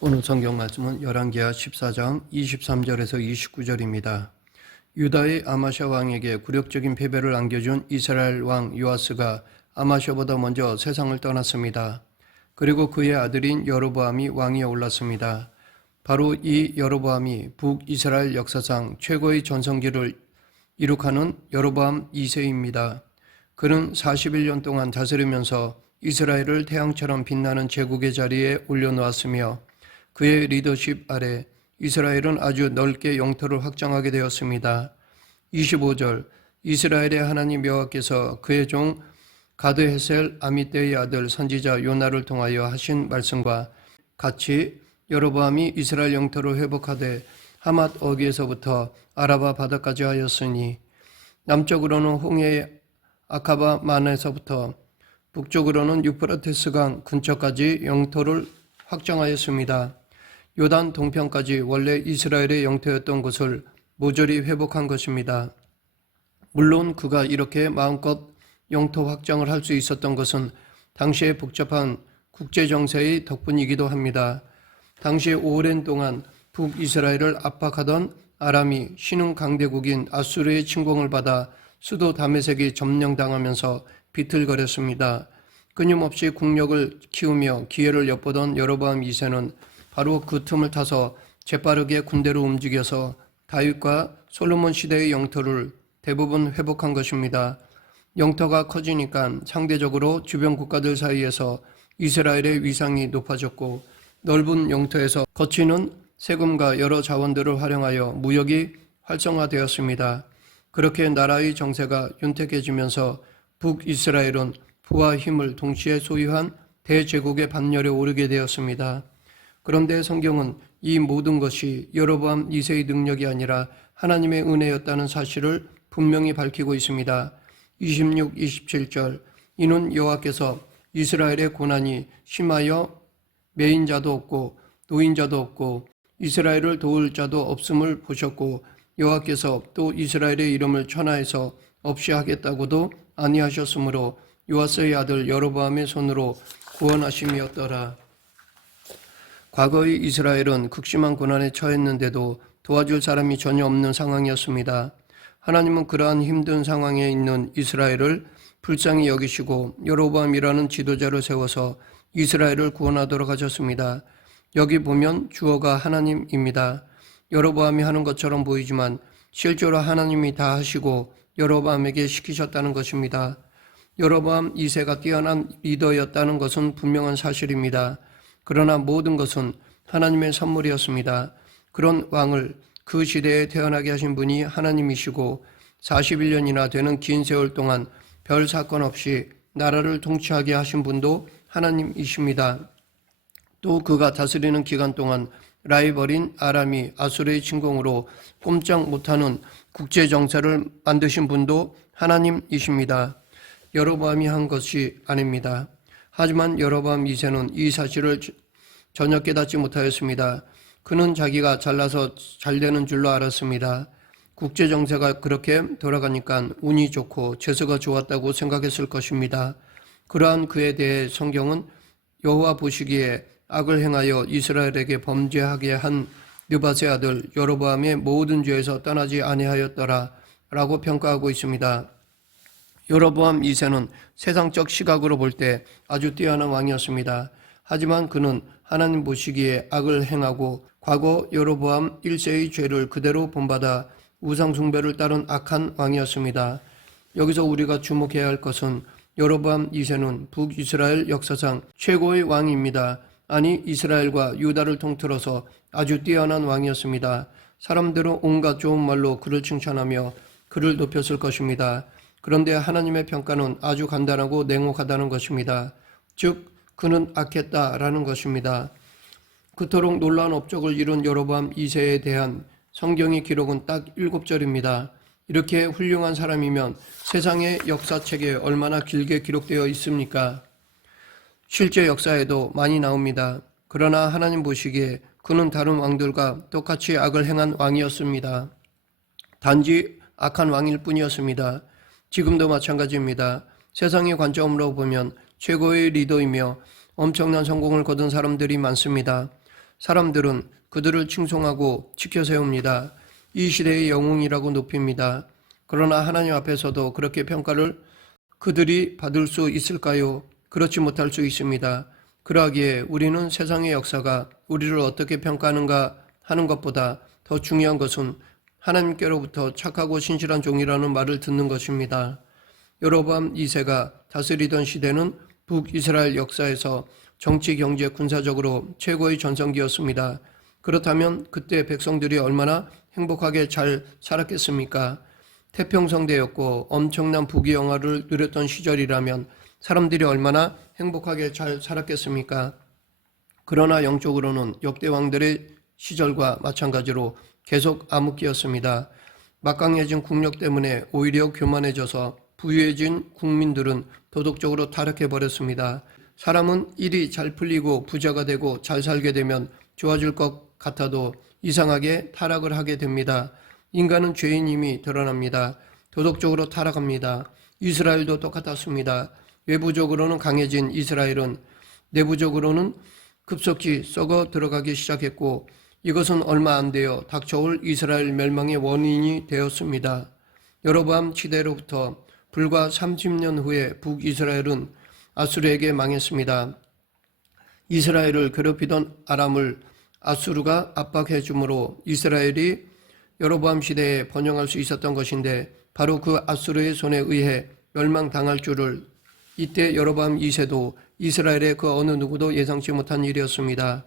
오늘 성경 말씀은 열왕기하 14장 23절에서 29절입니다. 유다의 아마샤 왕에게 굴욕적인 패배를 안겨준 이스라엘 왕 요아스가 아마샤보다 먼저 세상을 떠났습니다. 그리고 그의 아들인 여로보암이 왕위에 올랐습니다. 바로 이 여로보암이 북이스라엘 역사상 최고의 전성기를 이룩하는 여로보암 2세입니다. 그는 41년 동안 다스리면서 이스라엘을 태양처럼 빛나는 제국의 자리에 올려놓았으며 그의 리더십 아래 이스라엘은 아주 넓게 영토를 확장하게 되었습니다. 25절 이스라엘의 하나님 여호와께서 그의 종 가드헤셀 아미떼의 아들 선지자 요나를 통하여 하신 말씀과 같이 여로보암이 이스라엘 영토를 회복하되 하맛 어귀에서부터 아라바 바다까지 하였으니 남쪽으로는 홍해의 아카바 만에서부터 북쪽으로는 유프라테스 강 근처까지 영토를 확장하였습니다. 요단 동편까지 원래 이스라엘의 영토였던 곳을 모조리 회복한 것입니다. 물론 그가 이렇게 마음껏 영토 확장을 할 수 있었던 것은 당시의 복잡한 국제정세의 덕분이기도 합니다. 당시 오랜 동안 북이스라엘을 압박하던 아람이 신흥 강대국인 아수르의 침공을 받아 수도 다메섹이 점령당하면서 비틀거렸습니다. 끊임없이 국력을 키우며 기회를 엿보던 여로보암 2세는 바로 그 틈을 타서 재빠르게 군대로 움직여서 다윗과 솔로몬 시대의 영토를 대부분 회복한 것입니다. 영토가 커지니까 상대적으로 주변 국가들 사이에서 이스라엘의 위상이 높아졌고 넓은 영토에서 거치는 세금과 여러 자원들을 활용하여 무역이 활성화되었습니다. 그렇게 나라의 정세가 윤택해지면서 북이스라엘은 부와 힘을 동시에 소유한 대제국의 반열에 오르게 되었습니다. 그런데 성경은 이 모든 것이 여로보암 2세의 능력이 아니라 하나님의 은혜였다는 사실을 분명히 밝히고 있습니다. 26, 27절 이는 여호와께서 이스라엘의 고난이 심하여 매인자도 없고 노인자도 없고 이스라엘을 도울 자도 없음을 보셨고 여호와께서 또 이스라엘의 이름을 천하에서 없이 하겠다고도 아니하셨으므로 요아스의 아들 여로보암의 손으로 구원하심이었더라. 과거의 이스라엘은 극심한 고난에 처했는데도 도와줄 사람이 전혀 없는 상황이었습니다. 하나님은 그러한 힘든 상황에 있는 이스라엘을 불쌍히 여기시고 여로보암이라는 지도자를 세워서 이스라엘을 구원하도록 하셨습니다. 여기 보면 주어가 하나님입니다. 여로보암이 하는 것처럼 보이지만 실제로 하나님이 다 하시고 여로보암에게 시키셨다는 것입니다. 여로보암 2세가 뛰어난 리더였다는 것은 분명한 사실입니다. 그러나 모든 것은 하나님의 선물이었습니다. 그런 왕을 그 시대에 태어나게 하신 분이 하나님이시고 41년이나 되는 긴 세월 동안 별 사건 없이 나라를 통치하게 하신 분도 하나님이십니다. 또 그가 다스리는 기간 동안 라이벌인 아람이 아수르의 침공으로 꼼짝 못하는 국제정세를 만드신 분도 하나님이십니다. 여로보암이 한 것이 아닙니다. 하지만 여로보암 2세는 이 사실을 전혀 깨닫지 못하였습니다. 그는 자기가 잘나서 잘되는 줄로 알았습니다. 국제정세가 그렇게 돌아가니까 운이 좋고 재수가 좋았다고 생각했을 것입니다. 그러한 그에 대해 성경은 여호와 보시기에 악을 행하여 이스라엘에게 범죄하게 한 느밧의 아들 여로보암의 모든 죄에서 떠나지 아니하였더라 라고 평가하고 있습니다. 여로보암 2세는 세상적 시각으로 볼 때 아주 뛰어난 왕이었습니다. 하지만 그는 하나님 보시기에 악을 행하고 과거 여로보암 1세의 죄를 그대로 본받아 우상 숭배를 따른 악한 왕이었습니다. 여기서 우리가 주목해야 할 것은 여로보암 2세는 북이스라엘 역사상 최고의 왕입니다. 아니 이스라엘과 유다를 통틀어서 아주 뛰어난 왕이었습니다. 사람들은 온갖 좋은 말로 그를 칭찬하며 그를 높였을 것입니다. 그런데 하나님의 평가는 아주 간단하고 냉혹하다는 것입니다. 즉 그는 악했다라는 것입니다. 그토록 놀라운 업적을 이룬 여로보암 2세에 대한 성경의 기록은 딱 7절입니다. 이렇게 훌륭한 사람이면 세상의 역사책에 얼마나 길게 기록되어 있습니까? 실제 역사에도 많이 나옵니다. 그러나 하나님 보시기에 그는 다른 왕들과 똑같이 악을 행한 왕이었습니다. 단지 악한 왕일 뿐이었습니다. 지금도 마찬가지입니다. 세상의 관점으로 보면 최고의 리더이며 엄청난 성공을 거둔 사람들이 많습니다. 사람들은 그들을 칭송하고 지켜 세웁니다. 이 시대의 영웅이라고 높입니다. 그러나 하나님 앞에서도 그렇게 평가를 그들이 받을 수 있을까요? 그렇지 못할 수 있습니다. 그러하기에 우리는 세상의 역사가 우리를 어떻게 평가하는가 하는 것보다 더 중요한 것은 하나님께로부터 착하고 신실한 종이라는 말을 듣는 것입니다. 여로보암 2세가 다스리던 시대는 북이스라엘 역사에서 정치, 경제, 군사적으로 최고의 전성기였습니다. 그렇다면 그때 백성들이 얼마나 행복하게 잘 살았겠습니까? 태평성대였고 엄청난 부귀영화를 누렸던 시절이라면 사람들이 얼마나 행복하게 잘 살았겠습니까? 그러나 영적으로는 역대 왕들의 시절과 마찬가지로 계속 암흑기였습니다. 막강해진 국력 때문에 오히려 교만해져서 부유해진 국민들은 도덕적으로 타락해버렸습니다. 사람은 일이 잘 풀리고 부자가 되고 잘 살게 되면 좋아질 것 같아도 이상하게 타락을 하게 됩니다. 인간은 죄인임이 드러납니다. 도덕적으로 타락합니다. 이스라엘도 똑같았습니다. 외부적으로는 강해진 이스라엘은 내부적으로는 급속히 썩어 들어가기 시작했고 이것은 얼마 안 되어 닥쳐올 이스라엘 멸망의 원인이 되었습니다. 여로보암 시대로부터 불과 30년 후에 북이스라엘은 아수르에게 망했습니다. 이스라엘을 괴롭히던 아람을 아수르가 압박해 주므로 이스라엘이 여로보암 시대에 번영할 수 있었던 것인데 바로 그 아수르의 손에 의해 멸망당할 줄을 이때 여로보암 2세도 이스라엘의 그 어느 누구도 예상치 못한 일이었습니다.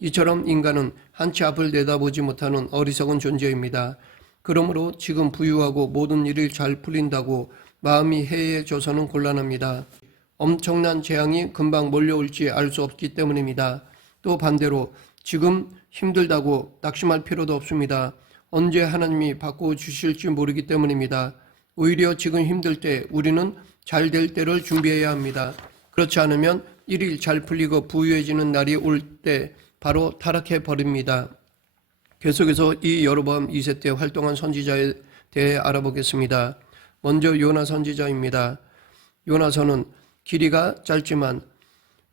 이처럼 인간은 한치 앞을 내다보지 못하는 어리석은 존재입니다. 그러므로 지금 부유하고 모든 일이 잘 풀린다고 마음이 해이해져서는 곤란합니다. 엄청난 재앙이 금방 몰려올지 알 수 없기 때문입니다. 또 반대로 지금 힘들다고 낙심할 필요도 없습니다. 언제 하나님이 바꿔주실지 모르기 때문입니다. 오히려 지금 힘들 때 우리는 잘 될 때를 준비해야 합니다. 그렇지 않으면 일이 잘 풀리고 부유해지는 날이 올 때 바로 타락해 버립니다. 계속해서 이 여로보암 2세 때 활동한 선지자에 대해 알아보겠습니다. 먼저 요나 선지자입니다. 요나서는 길이가 짧지만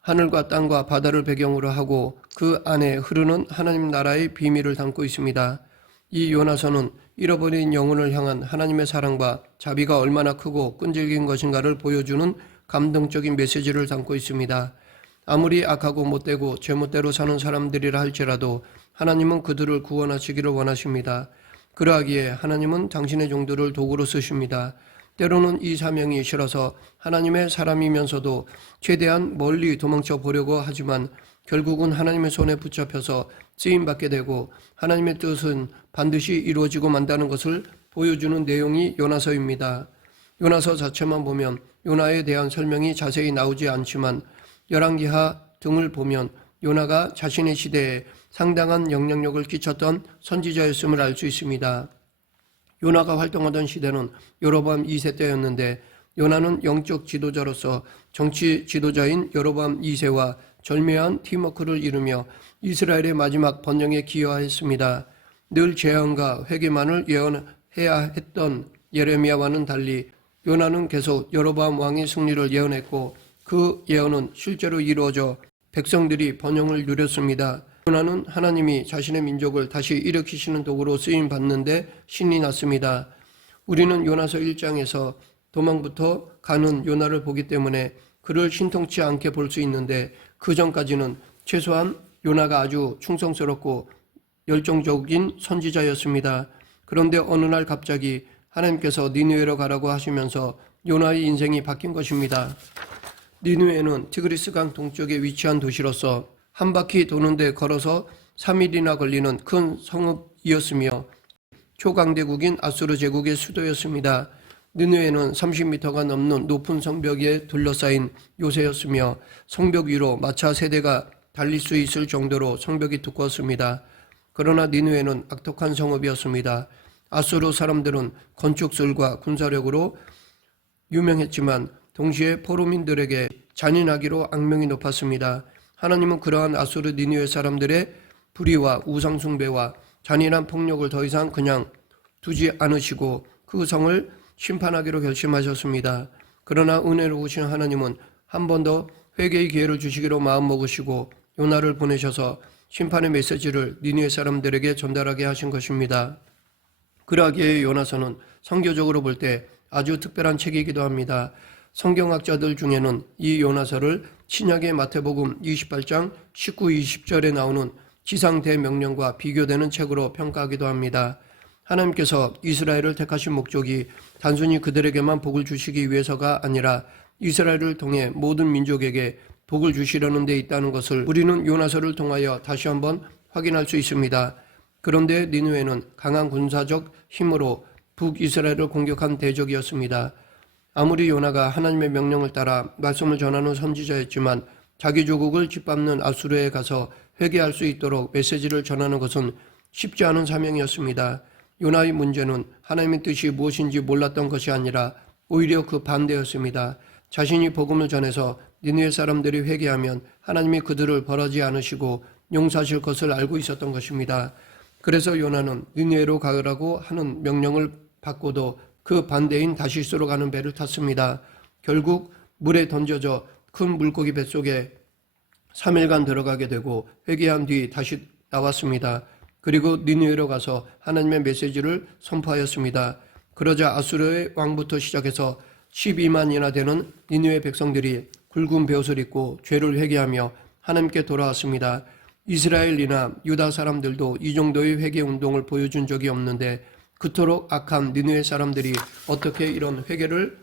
하늘과 땅과 바다를 배경으로 하고 그 안에 흐르는 하나님 나라의 비밀을 담고 있습니다. 이 요나서는 잃어버린 영혼을 향한 하나님의 사랑과 자비가 얼마나 크고 끈질긴 것인가를 보여주는 감동적인 메시지를 담고 있습니다. 아무리 악하고 못되고 죄못대로 사는 사람들이라 할지라도 하나님은 그들을 구원하시기를 원하십니다. 그러하기에 하나님은 당신의 종들을 도구로 쓰십니다. 때로는 이 사명이 싫어서 하나님의 사람이면서도 최대한 멀리 도망쳐 보려고 하지만 결국은 하나님의 손에 붙잡혀서 쓰임받게 되고 하나님의 뜻은 반드시 이루어지고 만다는 것을 보여주는 내용이 요나서입니다. 요나서 자체만 보면 요나에 대한 설명이 자세히 나오지 않지만 열왕기하 등을 보면 요나가 자신의 시대에 상당한 영향력을 끼쳤던 선지자였음을 알 수 있습니다. 요나가 활동하던 시대는 여로보암 2세 때였는데 요나는 영적 지도자로서 정치 지도자인 여로보암 2세와 절묘한 팀워크를 이루며 이스라엘의 마지막 번영에 기여하였습니다. 늘 재앙과 회개만을 예언해야 했던 예레미야와는 달리 요나는 계속 여로보암 왕의 승리를 예언했고 그 예언은 실제로 이루어져 백성들이 번영을 누렸습니다. 요나는 하나님이 자신의 민족을 다시 일으키시는 도구로 쓰임받는데 신이 났습니다. 우리는 요나서 1장에서 도망부터 가는 요나를 보기 때문에 그를 신통치 않게 볼 수 있는데 그 전까지는 최소한 요나가 아주 충성스럽고 열정적인 선지자였습니다. 그런데 어느 날 갑자기 하나님께서 니느웨로 가라고 하시면서 요나의 인생이 바뀐 것입니다. 니느웨는 티그리스강 동쪽에 위치한 도시로서 한 바퀴 도는데 걸어서 3일이나 걸리는 큰 성읍이었으며 초강대국인 아수르 제국의 수도였습니다. 니느웨는 30m가 넘는 높은 성벽에 둘러싸인 요새였으며 성벽 위로 마차 세대가 달릴 수 있을 정도로 성벽이 두꺼웠습니다. 그러나 니느웨는 악독한 성읍이었습니다. 아수르 사람들은 건축술과 군사력으로 유명했지만 동시에 포로민들에게 잔인하기로 악명이 높았습니다. 하나님은 그러한 아수르 니느웨 사람들의 불의와 우상숭배와 잔인한 폭력을 더 이상 그냥 두지 않으시고 그 성을 심판하기로 결심하셨습니다. 그러나 은혜로우신 하나님은 한 번 더 회개의 기회를 주시기로 마음먹으시고 요나를 보내셔서 심판의 메시지를 니느웨 사람들에게 전달하게 하신 것입니다. 그러기에 요나서는 성교적으로 볼 때 아주 특별한 책이기도 합니다. 성경학자들 중에는 이 요나서를 신약의 마태복음 28장 19, 20절에 나오는 지상대명령과 비교되는 책으로 평가하기도 합니다. 하나님께서 이스라엘을 택하신 목적이 단순히 그들에게만 복을 주시기 위해서가 아니라 이스라엘을 통해 모든 민족에게 복을 주시려는 데 있다는 것을 우리는 요나서를 통하여 다시 한번 확인할 수 있습니다. 그런데 니느웨는 강한 군사적 힘으로 북이스라엘을 공격한 대적이었습니다. 아무리 요나가 하나님의 명령을 따라 말씀을 전하는 선지자였지만 자기 조국을 짓밟는 아수르에 가서 회개할 수 있도록 메시지를 전하는 것은 쉽지 않은 사명이었습니다. 요나의 문제는 하나님의 뜻이 무엇인지 몰랐던 것이 아니라 오히려 그 반대였습니다. 자신이 복음을 전해서 니느웨 사람들이 회개하면 하나님이 그들을 벌하지 않으시고 용서하실 것을 알고 있었던 것입니다. 그래서 요나는 니느웨로 가라고 하는 명령을 받고도 그 반대인 다시스로 가는 배를 탔습니다. 결국 물에 던져져 큰 물고기 뱃속에 3일간 들어가게 되고 회개한 뒤 다시 나왔습니다. 그리고 니느웨로 가서 하나님의 메시지를 선포하였습니다. 그러자 아수르의 왕부터 시작해서 12만이나 되는 니느웨 백성들이 굵은 베옷을 입고 죄를 회개하며 하나님께 돌아왔습니다. 이스라엘이나 유다 사람들도 이 정도의 회개 운동을 보여준 적이 없는데 그토록 악한 니느웨 사람들이 어떻게 이런 회개를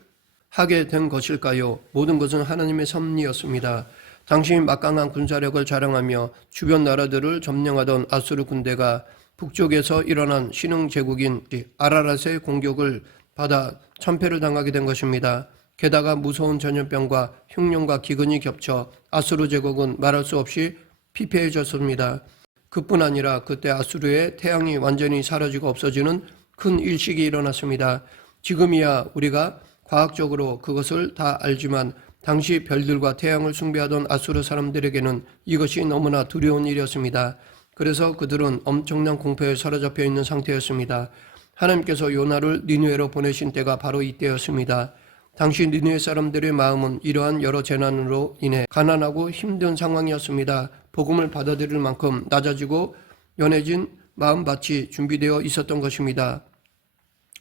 하게 된 것일까요? 모든 것은 하나님의 섭리였습니다. 당시 막강한 군사력을 자랑하며 주변 나라들을 점령하던 아수르 군대가 북쪽에서 일어난 신흥 제국인 아라랏의 공격을 받아 참패를 당하게 된 것입니다. 게다가 무서운 전염병과 흉년과 기근이 겹쳐 아수르 제국은 말할 수 없이 피폐해졌습니다. 그뿐 아니라 그때 아수르의 태양이 완전히 사라지고 없어지는 큰 일식이 일어났습니다. 지금이야 우리가 과학적으로 그것을 다 알지만 당시 별들과 태양을 숭배하던 아수르 사람들에게는 이것이 너무나 두려운 일이었습니다. 그래서 그들은 엄청난 공포에 사로잡혀 있는 상태였습니다. 하나님께서 요나를 니느웨로 보내신 때가 바로 이때였습니다. 당시 니느웨 사람들의 마음은 이러한 여러 재난으로 인해 가난하고 힘든 상황이었습니다. 복음을 받아들일 만큼 낮아지고 연해진 마음밭이 준비되어 있었던 것입니다.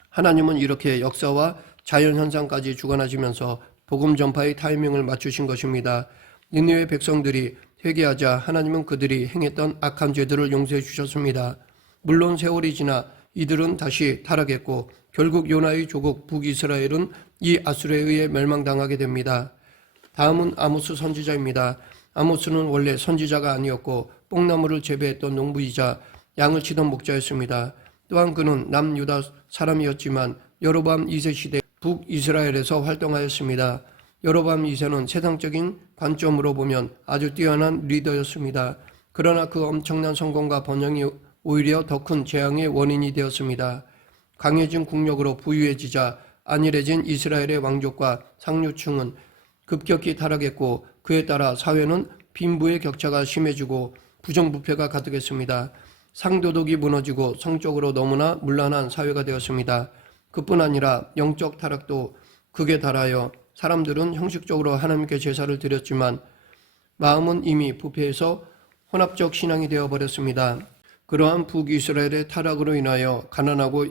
하나님은 이렇게 역사와 자연현상까지 주관하시면서 복음 전파의 타이밍을 맞추신 것입니다. 니느웨 백성들이 회개하자 하나님은 그들이 행했던 악한 죄들을 용서해 주셨습니다. 물론 세월이 지나 이들은 다시 타락했고 결국 요나의 조국 북이스라엘은 이 아수르에 의해 멸망당하게 됩니다. 다음은 아모스 선지자입니다. 아모스는 원래 선지자가 아니었고 뽕나무를 재배했던 농부이자 양을 치던 목자였습니다. 또한 그는 남유다 사람이었지만 여로보암 2세 시대 북이스라엘에서 활동하였습니다. 여로보암 2세는 세상적인 관점으로 보면 아주 뛰어난 리더였습니다. 그러나 그 엄청난 성공과 번영이 오히려 더 큰 재앙의 원인이 되었습니다. 강해진 국력으로 부유해지자 안일해진 이스라엘의 왕족과 상류층은 급격히 타락했고 그에 따라 사회는 빈부의 격차가 심해지고 부정부패가 가득했습니다. 상도덕이 무너지고 성적으로 너무나 문란한 사회가 되었습니다. 그뿐 아니라 영적 타락도 극에 달하여 사람들은 형식적으로 하나님께 제사를 드렸지만 마음은 이미 부패해서 혼합적 신앙이 되어버렸습니다. 그러한 북이스라엘의 타락으로 인하여 가난하고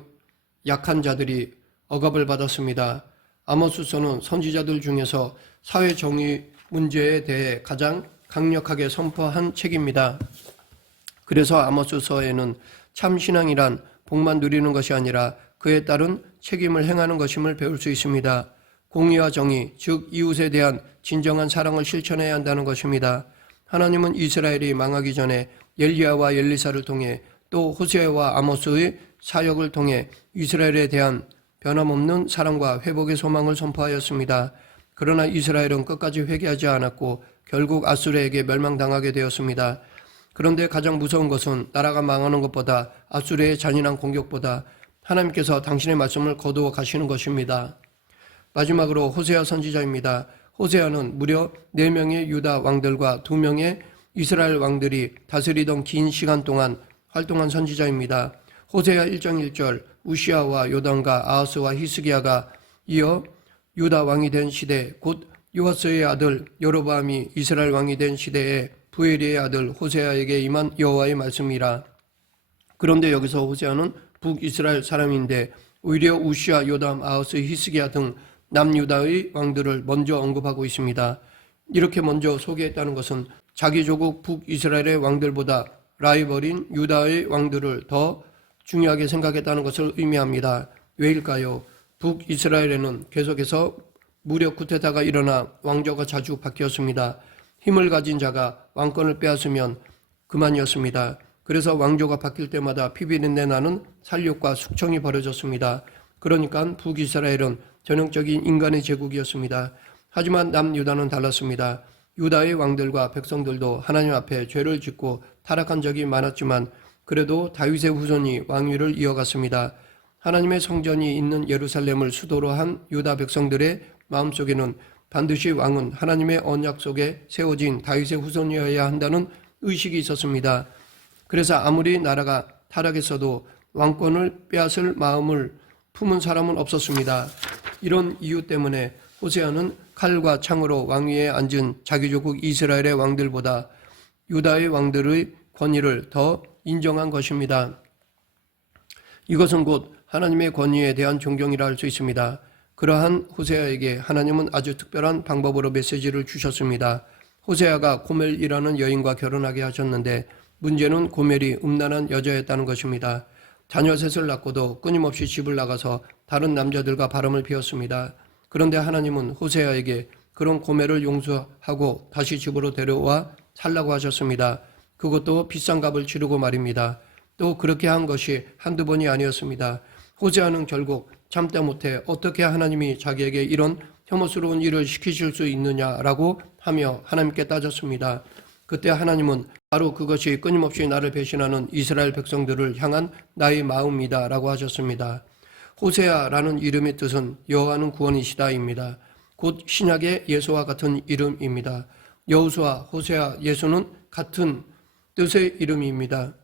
약한 자들이 억압을 받았습니다. 아모스서는 선지자들 중에서 사회정의 문제에 대해 가장 강력하게 선포한 책입니다. 그래서 아모스서에는 참 신앙이란 복만 누리는 것이 아니라 그에 따른 책임을 행하는 것임을 배울 수 있습니다. 공의와 정의, 즉 이웃에 대한 진정한 사랑을 실천해야 한다는 것입니다. 하나님은 이스라엘이 망하기 전에 엘리야와 엘리사를 통해 또 호세아와 아모스의 사역을 통해 이스라엘에 대한 변함없는 사랑과 회복의 소망을 선포하였습니다. 그러나 이스라엘은 끝까지 회개하지 않았고 결국 아수르에게 멸망당하게 되었습니다. 그런데 가장 무서운 것은 나라가 망하는 것보다 아수르의 잔인한 공격보다 하나님께서 당신의 말씀을 거두어 가시는 것입니다. 마지막으로 호세아 선지자입니다. 호세아는 무려 4명의 유다 왕들과 2명의 이스라엘 왕들이 다스리던 긴 시간 동안 활동한 선지자입니다. 호세아 1장 1절 우시아와 요담과 아하스와 히스기야가 이어 유다 왕이 된 시대 곧 요아스의 아들 여로보암이 이스라엘 왕이 된 시대에 부엘리의 아들 호세아에게 임한 여호와의 말씀이라. 그런데 여기서 호세아는 북이스라엘 사람인데 오히려 우시아, 요담, 아하스, 히스기야 등 남유다의 왕들을 먼저 언급하고 있습니다. 이렇게 먼저 소개했다는 것은 자기 조국 북이스라엘의 왕들보다 라이벌인 유다의 왕들을 더 중요하게 생각했다는 것을 의미합니다. 왜일까요? 북이스라엘에는 계속해서 무력 쿠데타가 일어나 왕조가 자주 바뀌었습니다. 힘을 가진 자가 왕권을 빼앗으면 그만이었습니다. 그래서 왕조가 바뀔 때마다 피비린내 나는 살육과 숙청이 벌어졌습니다. 그러니까 북이스라엘은 전형적인 인간의 제국이었습니다. 하지만 남유다는 달랐습니다. 유다의 왕들과 백성들도 하나님 앞에 죄를 짓고 타락한 적이 많았지만 그래도 다윗의 후손이 왕위를 이어갔습니다. 하나님의 성전이 있는 예루살렘을 수도로 한 유다 백성들의 마음속에는 반드시 왕은 하나님의 언약 속에 세워진 다윗의 후손이어야 한다는 의식이 있었습니다. 그래서 아무리 나라가 타락했어도 왕권을 빼앗을 마음을 품은 사람은 없었습니다. 이런 이유 때문에 호세아는 칼과 창으로 왕위에 앉은 자기 조국 이스라엘의 왕들보다 유다의 왕들의 권위를 더 인정한 것입니다. 이것은 곧 하나님의 권위에 대한 존경이라 할 수 있습니다. 그러한 호세아에게 하나님은 아주 특별한 방법으로 메시지를 주셨습니다. 호세아가 고멜이라는 여인과 결혼하게 하셨는데 문제는 고멜이 음란한 여자였다는 것입니다. 자녀 셋을 낳고도 끊임없이 집을 나가서 다른 남자들과 바람을 피웠습니다. 그런데 하나님은 호세아에게 그런 고멜을 용서하고 다시 집으로 데려와 살라고 하셨습니다. 그것도 비싼 값을 치르고 말입니다. 또 그렇게 한 것이 한두 번이 아니었습니다. 호세아는 결국 참다 못해 어떻게 하나님이 자기에게 이런 혐오스러운 일을 시키실 수 있느냐라고 하며 하나님께 따졌습니다. 그때 하나님은 바로 그것이 끊임없이 나를 배신하는 이스라엘 백성들을 향한 나의 마음이다 라고 하셨습니다. 호세아라는 이름의 뜻은 여호와는 구원이시다입니다. 곧 신약의 예수와 같은 이름입니다. 여호수아, 호세아, 예수는 같은 뜻의 이름입니다.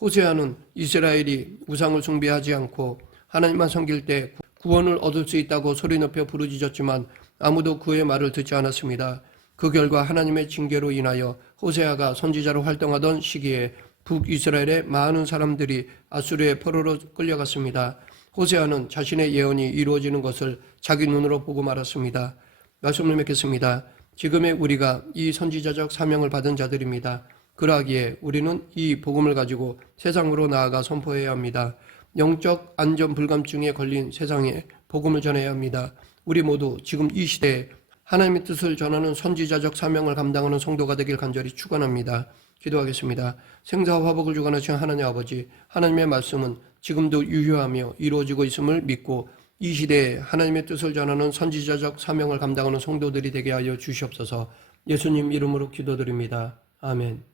호세아는 이스라엘이 우상을 숭배하지 않고 하나님만 섬길 때 구원을 얻을 수 있다고 소리 높여 부르짖었지만 아무도 그의 말을 듣지 않았습니다. 그 결과 하나님의 징계로 인하여 호세아가 선지자로 활동하던 시기에 북이스라엘의 많은 사람들이 아수르의 포로로 끌려갔습니다. 호세아는 자신의 예언이 이루어지는 것을 자기 눈으로 보고 말았습니다. 말씀을 맺겠습니다. 지금의 우리가 이 선지자적 사명을 받은 자들입니다. 그러하기에 우리는 이 복음을 가지고 세상으로 나아가 선포해야 합니다. 영적 안전 불감증에 걸린 세상에 복음을 전해야 합니다. 우리 모두 지금 이 시대에 하나님의 뜻을 전하는 선지자적 사명을 감당하는 성도가 되길 간절히 축원합니다. 기도하겠습니다. 생사와 화복을 주관하신 하나님 아버지, 하나님의 말씀은 지금도 유효하며 이루어지고 있음을 믿고 이 시대에 하나님의 뜻을 전하는 선지자적 사명을 감당하는 성도들이 되게 하여 주시옵소서. 예수님 이름으로 기도드립니다. 아멘.